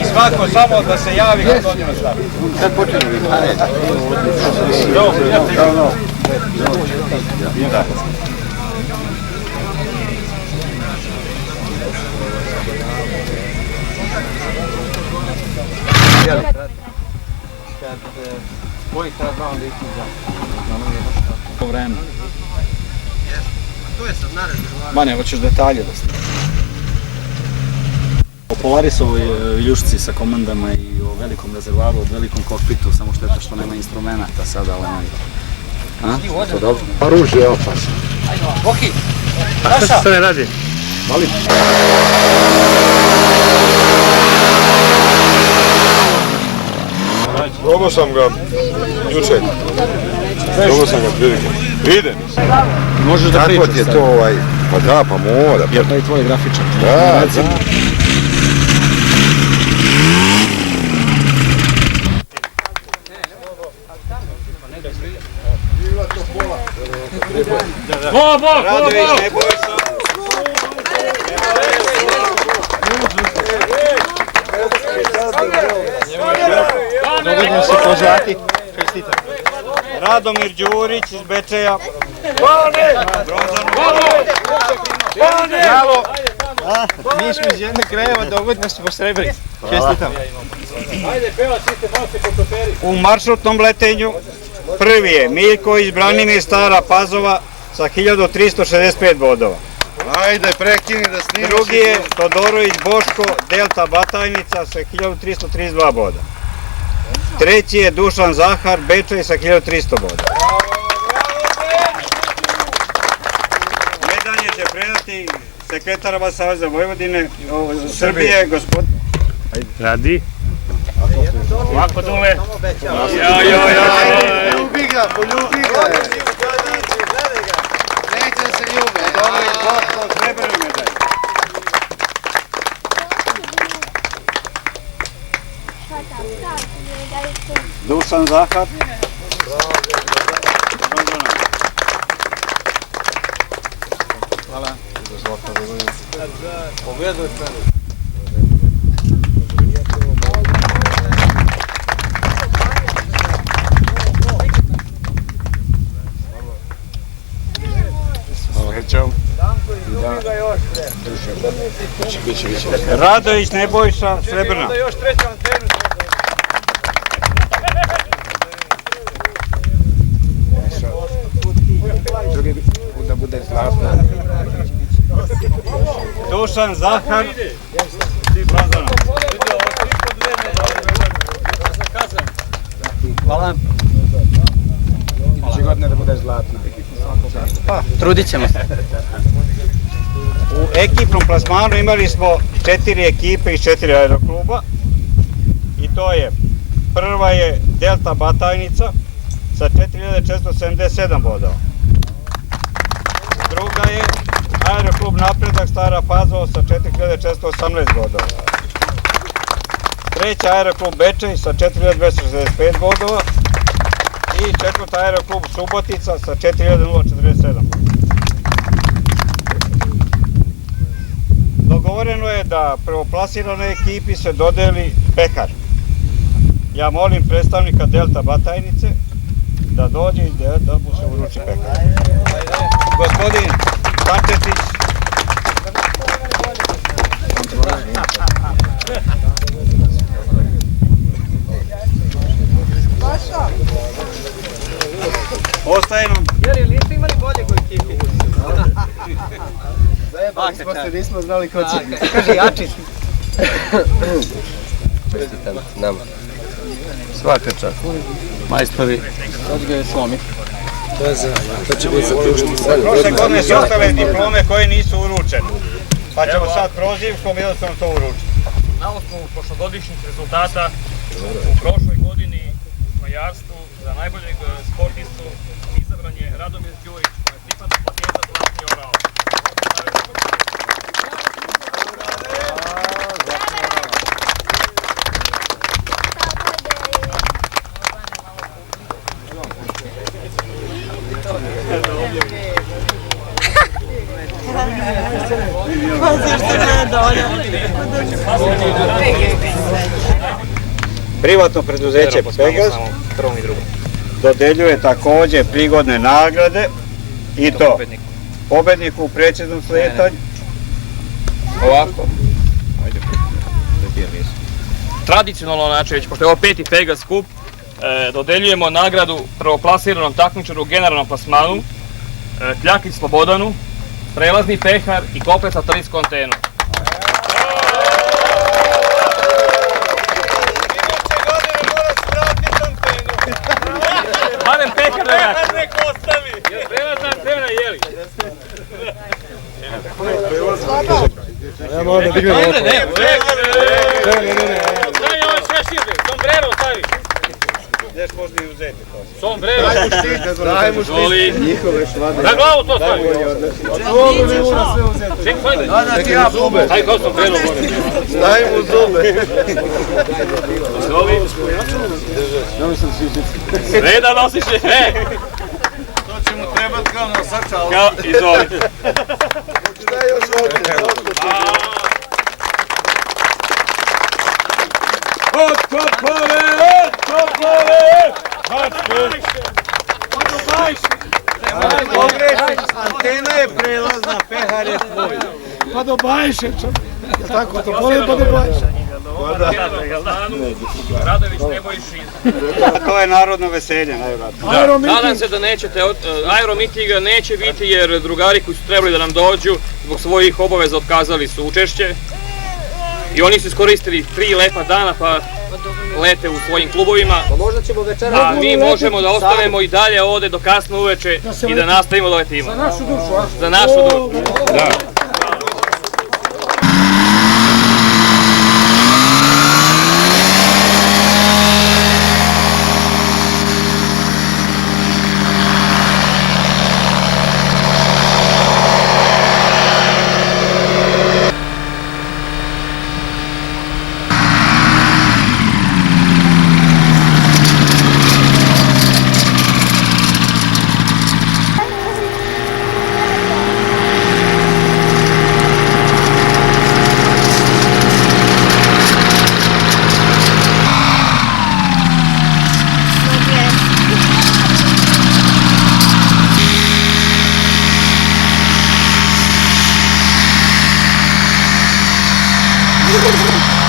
I svako samo da se javi kad dođe na start. Kad počne biti? Kad spoji ta dva onda istiđa. Po vreme. To je sad naredno. Ma ne, hoćeš detalje da snimam. O Polarisovoj ljušci sa komandama i o velikom rezervaru, od velikom kokpitu, samo šteta što nema instrumenta sada, ali to dobro. Oružje je opasno. Boki! A šta se ne radi? Molim? Probao sam ga jučer. Probao sam ga prilike. Ide. Možeš da pričaš sad. Kako ti je to Pa da, pa mora. Jer taj tvoj grafičar. Da. Radović, ne boj se. Dogodimo se pozvati. Čestitam. Radomir Đurić iz Bečeja. Bravo! Mi smo iz jednog krajeva, dogodimo se po Srebrenici. Čestitam. U maršrutnom letenju prvi je Miljko iz Branimir Stara Pazova sa 1365 bodova. Ajde, prekini da snimaš. Drugi je Todorović Boško, Delta Batajnica sa 1332 boda. Treći je Dušan Zahar, Bečej sa 1300 boda. Medalje će predati sekretar Saveza Vojvodine Srbije, gospodin. Radi. Ovako dole. Poljubi ga, poljubi ga. Neće se ljube. Todorović Boško, srebrni medalj. Dušan Zahar. Hvala. Pogledaj stranu. Srećom. Radović Nebojša, srebrna. Da bude zlatna. Dušan Zahar, bronzana. Hvala. Iduće godine da bude zlatna. Trudit ćemo se. U ekipnom plasmanu imali smo 4 ekipe iz 4 aerokluba. I to je, prva je Delta Batajnica sa 4477 bodova. Druga je Aeroklub Napredak Stara Pazova sa 4418 bodova. Treća Aeroklub Bečej sa 4265 bodova. I četvrta Aeroklub Subotica sa 4047. Dogovoreno je da prvoplasirane ekipi se dodeli pehar. Ja molim predstavnika Delta Batajnice da dođe i da mu se uruči pehar. Gospodin Stančetić. Ostaje nam. Jer niste imali bolje u ekipi? Zajebali smo se, nismo znali ko će. Kaži jači. Čestitam nama. Svaka čast. Majstori, dođi ga je slomiti. To će biti za priuštiti sranju. Prošle godine su ostale diplome koje nisu uručene. Pa ćemo sad prozivkom jednostavno to uručiti. Na osnovu prošlogodišnjih rezultata u prošloj godini u zmajarstvu za najboljeg sportistu izabran je Radomir Đurić, pripadnik paketa Zlatni Oral. Privatno preduzeće Pegas dodeljuje također prigodne nagrade i to pobedniku u predsjednom sletanju. Ovako. Tradicionalno, znači, već pošto je ovo 5. Pegas skup, dodeljujemo nagradu prvoplasiranom takmičaru u generalnom plasmanu, Kljakić Slobodanu, prelazni pehar i komplet sa 3 kontenu. Barem pehar nekako. Neko ostavi. Prelazna cena, jeli? Ja moram da dignem ovo. Ne. Stavi ovo sve širbe, sombrero stavi. Gdje možda i uzeti to? Sombrero. Daj mu Žoli. njihove švade. Na glavu to stavi. Ovo ne mora sve uzeti. Ček, fajde. Neki mu zube. Stavi kao sombrero. Daj mu zube. Žoli. Sve da nosiš je sve. To će mu trebati kao nosača. Kao, izvoli. Daj još ovdje. Antena je prelazna, pehar je tvoj. Pa do Bajše, je tako, to pole pa do Bajše. Radović Nebojši. To je narodno veselje, najvratnije. Nadam se da nećete, aeromitinga neće biti jer drugari koji su trebali da nam dođu zbog svojih obaveza otkazali su učešće. I oni su iskoristili 3 lepa dana pa lete u svojim klubovima. A mi možemo da ostanemo i dalje ovde do kasno uveče i da nastavimo da letimo. Za našu dušu, a? Za našu dušu. Da. Ha ha ha!